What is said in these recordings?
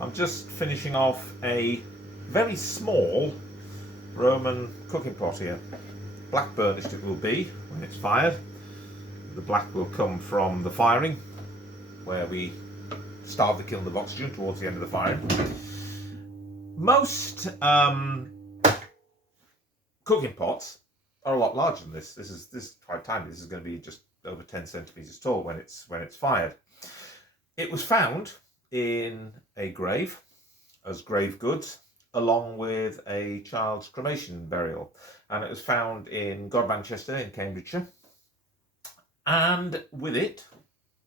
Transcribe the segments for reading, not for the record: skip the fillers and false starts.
I'm just finishing off a very small Roman cooking pot here. Black burnished it will be when it's fired. The black will come from the firing, where we starve the kiln of oxygen towards the end of the firing. Most cooking pots are a lot larger than this. This is quite tiny. This is going to be just over 10 centimeters tall when it's fired. It was found in a grave as grave goods, along with a child's cremation burial, and it was found in Godmanchester in Cambridgeshire. And with it,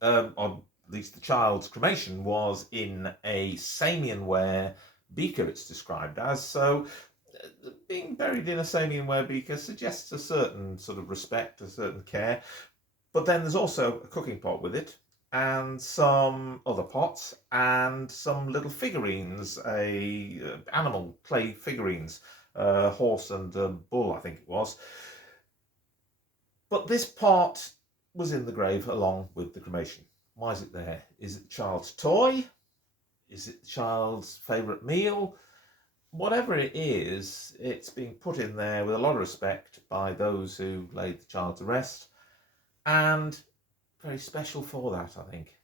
or at least the child's cremation, was in a Samian ware beaker, it's described as. So being buried in a Samian ware beaker suggests a certain sort of respect, a certain care. But then there's also a cooking pot with it, and some other pots, and some little figurines, animal clay figurines, a horse and a bull, I think it was. But this pot was in the grave along with the cremation. Why is it there? Is it the child's toy? Is it the child's favourite meal? Whatever it is, it's being put in there with a lot of respect by those who laid the child to rest, and very special for that, I think.